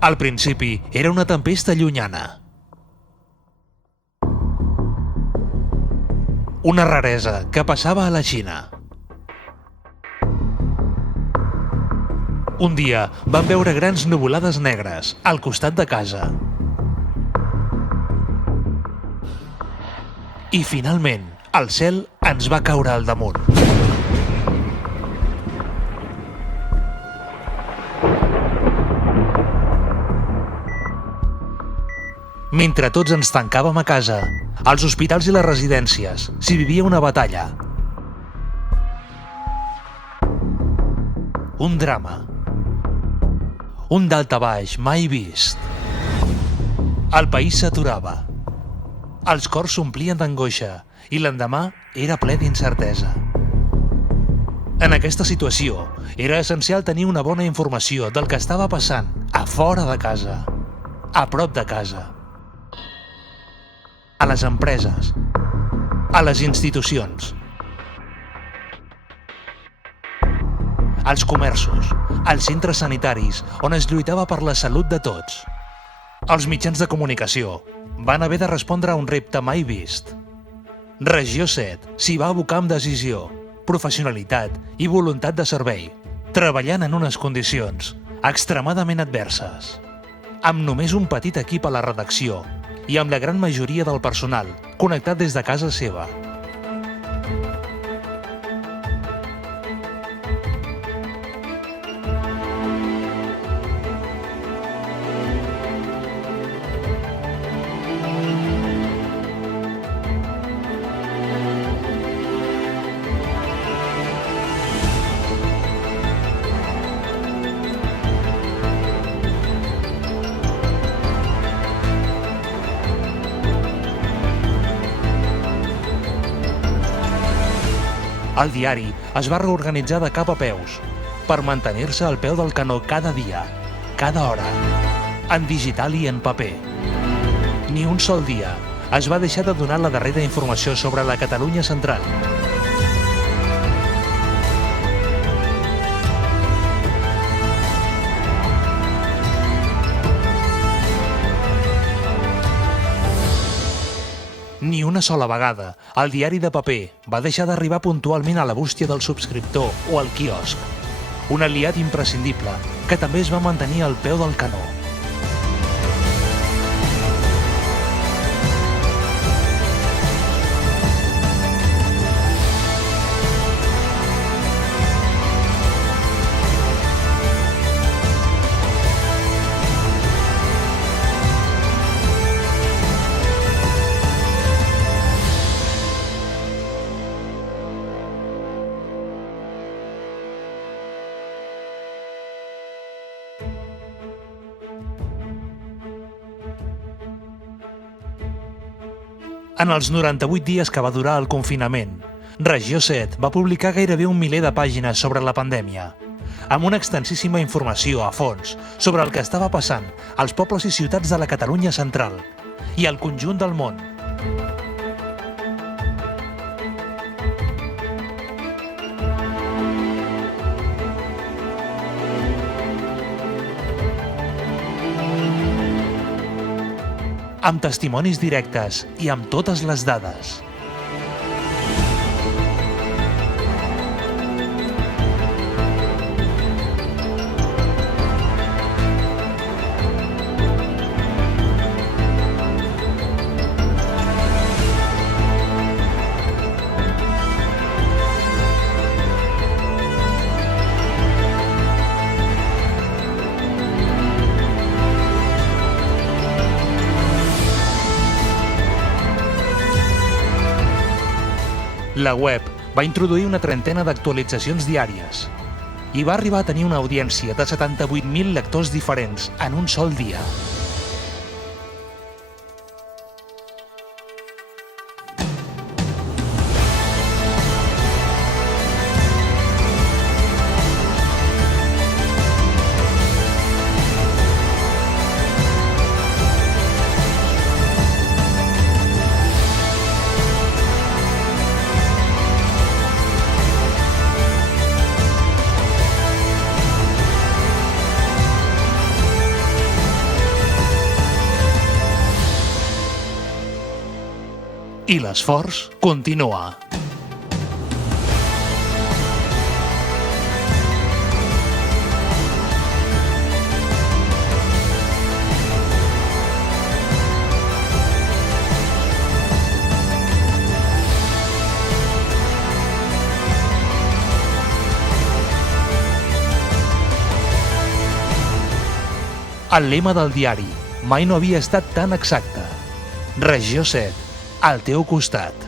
Al principi era una tempesta llunyana. Una raresa que passava a la Xina. Un dia van veure grans nuvolades negres al costat de casa. I finalment, el cel ens va caure al damunt. Mentre tots ens tancàvem a casa, als hospitals i les residències s'hi vivia una batalla. Un drama. Un daltabaix mai vist. El país s'aturava. Els cors s'omplien d'angoixa i l'endemà era ple d'incertesa. En aquesta situació, era essencial tenir una bona informació del que estava passant a fora de casa, a prop de casa, a les empreses, a les institucions, als comerços, als centres sanitaris on es lluitava per la salut de tots. Els mitjans de comunicació van haver de respondre a un repte mai vist. Regió 7 s'hi va abocar amb decisió, professionalitat i voluntat de servei, treballant en unes condicions extremadament adverses, amb només un petit equip a la redacció i amb la gran majoria del personal connectat des de casa seva. El diari es va reorganitzar de cap a peus per mantenir-se al peu del canó cada dia, cada hora, en digital i en paper. Ni un sol dia es va deixar de donar la darrera informació sobre la Catalunya central. Ni una sola vegada, el diari de paper va deixar d'arribar puntualment a la bústia del subscriptor o al quiosc, un aliat imprescindible que també es va mantenir al peu del canó. En els 98 dies que va durar el confinament, Regió 7 va publicar gairebé 1 miler de pàgines sobre la pandèmia, amb una extensíssima informació a fons sobre el que estava passant als pobles i ciutats de la Catalunya central i al conjunt del món. Amb testimonis directes i amb totes les dades. La web va introduir una trentena d'actualitzacions diàries i va arribar a tenir una audiència de 78.000 lectors diferents en un sol dia. I l'esforç continua. El lema del diari mai no havia estat tan exacte. Regió 7, al teu costat.